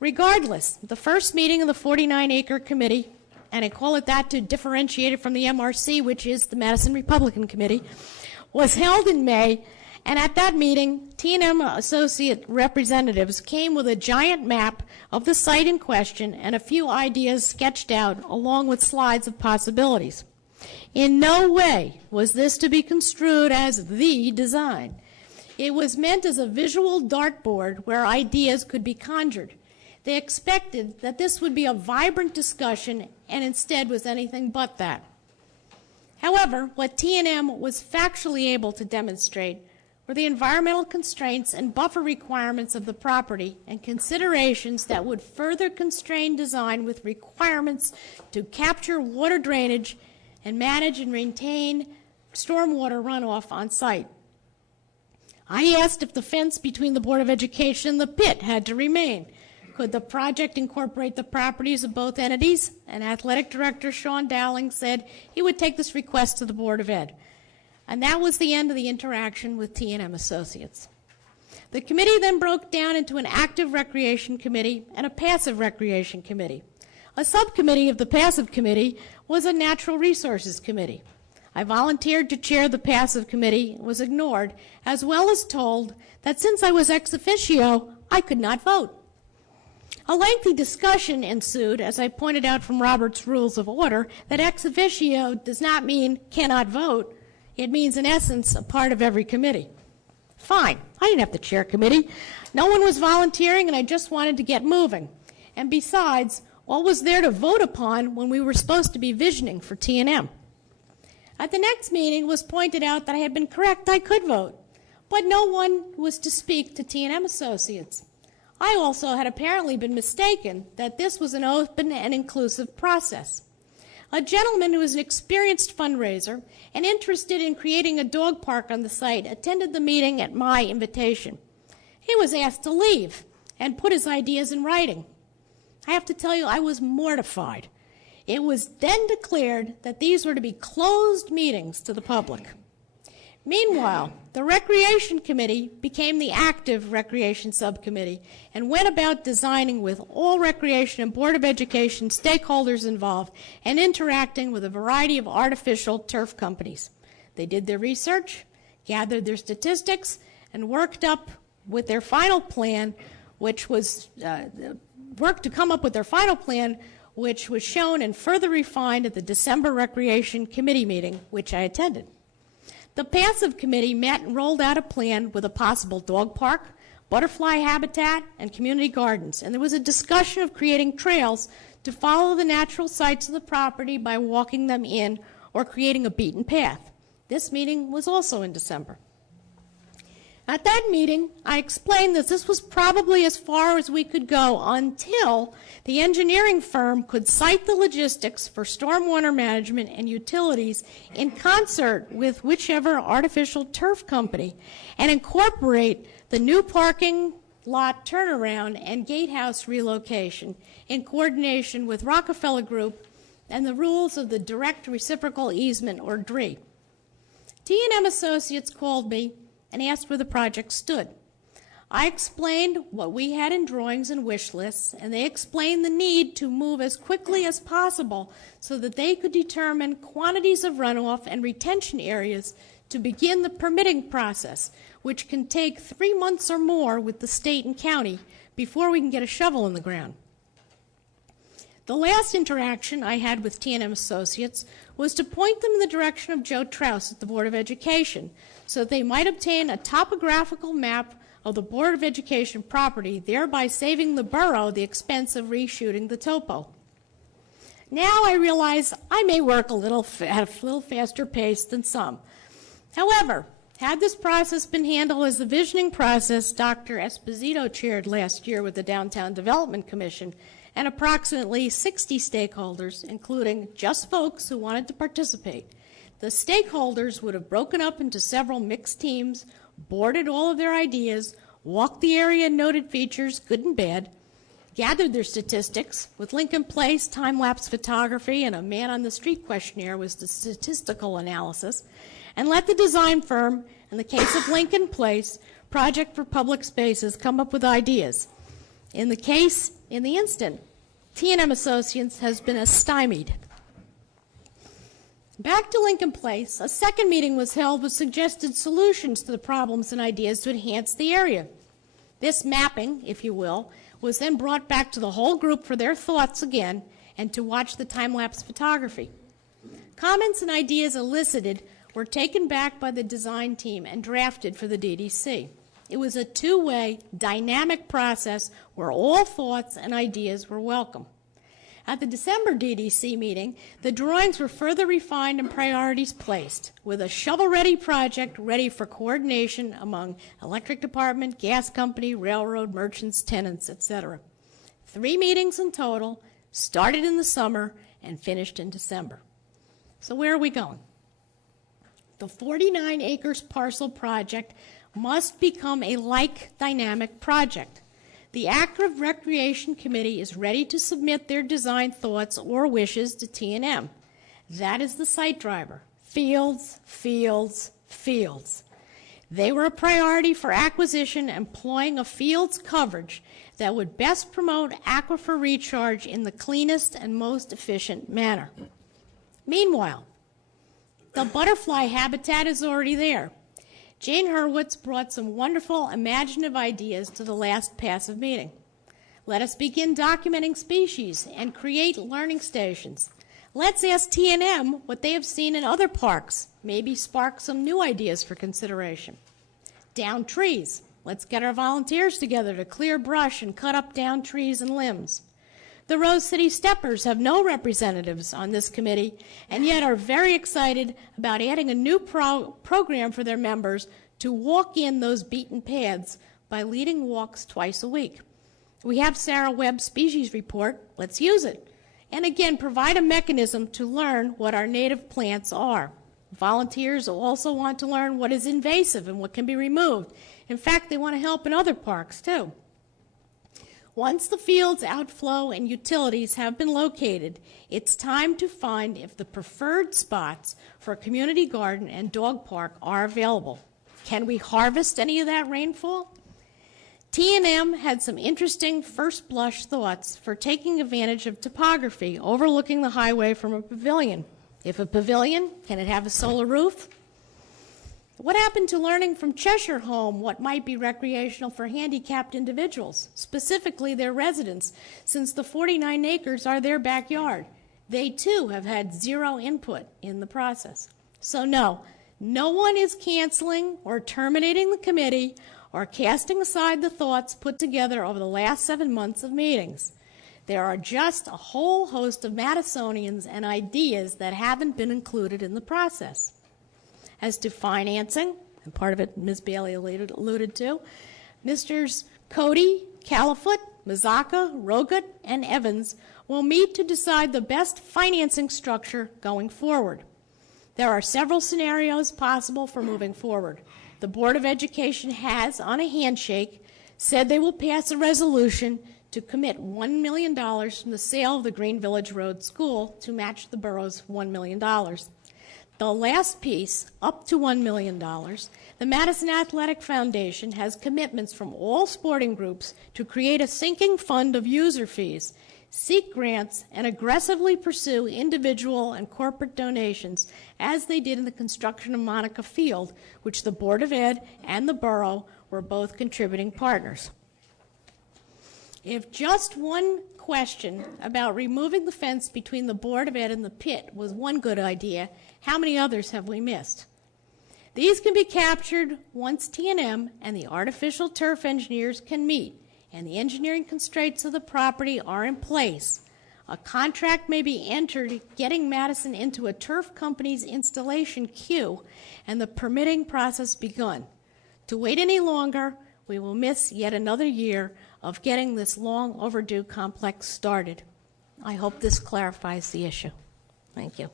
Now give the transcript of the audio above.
Regardless, the first meeting of the 49-acre committee, and I call it that to differentiate it from the MRC, which is the Madison Republican Committee, was held in May, and at that meeting, T&M associate representatives came with a giant map of the site in question and a few ideas sketched out along with slides of possibilities. In no way was this to be construed as the design. It was meant as a visual dartboard where ideas could be conjured. They expected that this would be a vibrant discussion and instead was anything but that. However, what T&M was factually able to demonstrate were the environmental constraints and buffer requirements of the property and considerations that would further constrain design with requirements to capture water drainage and manage and maintain stormwater runoff on site. I asked if the fence between the Board of Education and the pit had to remain. Could the project incorporate the properties of both entities? And Athletic Director Sean Dowling said he would take this request to the Board of Ed. And that was the end of the interaction with T&M Associates. The committee then broke down into an active recreation committee and a passive recreation committee. A subcommittee of the passive committee was a natural resources committee. I volunteered to chair the passive committee and was ignored, as well as told that since I was ex officio, I could not vote. A lengthy discussion ensued, as I pointed out from Robert's Rules of Order, that ex officio does not mean cannot vote. It means, in essence, a part of every committee. Fine, I didn't have to chair committee. No one was volunteering, and I just wanted to get moving. And besides, what was there to vote upon when we were supposed to be visioning for T&M? At the next meeting, it was pointed out that I had been correct, I could vote, but no one was to speak to T&M Associates. I also had apparently been mistaken that this was an open and inclusive process. A gentleman who is an experienced fundraiser and interested in creating a dog park on the site attended the meeting at my invitation. He was asked to leave and put his ideas in writing. I have to tell you, I was mortified. It was then declared that these were to be closed meetings to the public. Meanwhile, the Recreation Committee became the active Recreation Subcommittee and went about designing with all Recreation and Board of Education stakeholders involved and interacting with a variety of artificial turf companies. They did their research, gathered their statistics, and worked up with their final plan, which was worked to come up with their final plan, which was shown and further refined at the December Recreation Committee meeting, which I attended. The passive committee met and rolled out a plan with a possible dog park, butterfly habitat, and community gardens. And there was a discussion of creating trails to follow the natural sites of the property by walking them in or creating a beaten path. This meeting was also in December. At that meeting, I explained that this was probably as far as we could go until the engineering firm could cite the logistics for stormwater management and utilities in concert with whichever artificial turf company and incorporate the new parking lot turnaround and gatehouse relocation in coordination with Rockefeller Group and the rules of the direct reciprocal easement, or DRE. T&M Associates called me and asked where the project stood. I explained what we had in drawings and wish lists, and they explained the need to move as quickly as possible so that they could determine quantities of runoff and retention areas to begin the permitting process, which can take 3 months or more with the state and county before we can get a shovel in the ground. The last interaction I had with T&M Associates was to point them in the direction of Joe Trouse at the Board of Education so that they might obtain a topographical map of the Board of Education property, thereby saving the borough the expense of reshooting the topo. Now I realize I may work at a little faster pace than some. However, had this process been handled as the visioning process Dr. Esposito chaired last year with the Downtown Development Commission, and approximately 60 stakeholders, including just folks who wanted to participate, the stakeholders would have broken up into several mixed teams, boarded all of their ideas, walked the area and noted features, good and bad, gathered their statistics with Lincoln Place, time-lapse photography, and a man-on-the-street questionnaire was the statistical analysis, and let the design firm, in the case of Lincoln Place, Project for Public Spaces, come up with ideas. In the instant, T&M Associates has been stymied. Back to Lincoln Place, a second meeting was held with suggested solutions to the problems and ideas to enhance the area. This mapping, if you will, was then brought back to the whole group for their thoughts again and to watch the time-lapse photography. Comments and ideas elicited were taken back by the design team and drafted for the DDC. It was a two-way, dynamic process where all thoughts and ideas were welcome. At the December DDC meeting, the drawings were further refined and priorities placed, with a shovel-ready project ready for coordination among electric department, gas company, railroad, merchants, tenants, etc. 3 meetings in total, started in the summer and finished in December. So where are we going? The 49 acres parcel project must become a like dynamic project. The Active Recreation Committee is ready to submit their design thoughts or wishes to T&M. That is the site driver. Fields, fields, fields. They were a priority for acquisition, employing a fields coverage that would best promote aquifer recharge in the cleanest and most efficient manner. Meanwhile, the butterfly habitat is already there. Jane Hurwitz brought some wonderful imaginative ideas to the last passive meeting. Let us begin documenting species and create learning stations. Let's ask T&M what they have seen in other parks, maybe spark some new ideas for consideration. Down trees. Let's get our volunteers together to clear brush and cut up down trees and limbs. The Rose City Steppers have no representatives on this committee and yet are very excited about adding a new program for their members to walk in those beaten paths by leading walks twice a week. We have Sarah Webb's species report. Let's use it. And again, provide a mechanism to learn what our native plants are. Volunteers also want to learn what is invasive and what can be removed. In fact, they want to help in other parks too. Once the fields, outflow, and utilities have been located, it's time to find if the preferred spots for a community garden and dog park are available. Can we harvest any of that rainfall? T&M had some interesting first blush thoughts for taking advantage of topography overlooking the highway from a pavilion. If a pavilion, can it have a solar roof? What happened to learning from Cheshire Home what might be recreational for handicapped individuals, specifically their residents, since the 49 acres are their backyard? They too have had zero input in the process. So no one is canceling or terminating the committee or casting aside the thoughts put together over the last 7 months of meetings. There are just a whole host of Madisonians and ideas that haven't been included in the process. As to financing, and part of it Ms. Bailey alluded to, Misters Cody, Califoot, Mazaka, Rogut, and Evans will meet to decide the best financing structure going forward. There are several scenarios possible for moving forward. The Board of Education has, on a handshake, said they will pass a resolution to commit $1 million from the sale of the Green Village Road School to match the borough's $1 million. The last piece, up to $1 million, the Madison Athletic Foundation has commitments from all sporting groups to create a sinking fund of user fees, seek grants, and aggressively pursue individual and corporate donations, as they did in the construction of Monica Field, which the Board of Ed and the Borough were both contributing partners. If just one question about removing the fence between the Board of Ed and the pit was one good idea, how many others have we missed? These can be captured once T&M and the artificial turf engineers can meet and the engineering constraints of the property are in place. A contract may be entered getting Madison into a turf company's installation queue and the permitting process begun. To wait any longer, we will miss yet another year of getting this long overdue complex started. I hope this clarifies the issue. Thank you.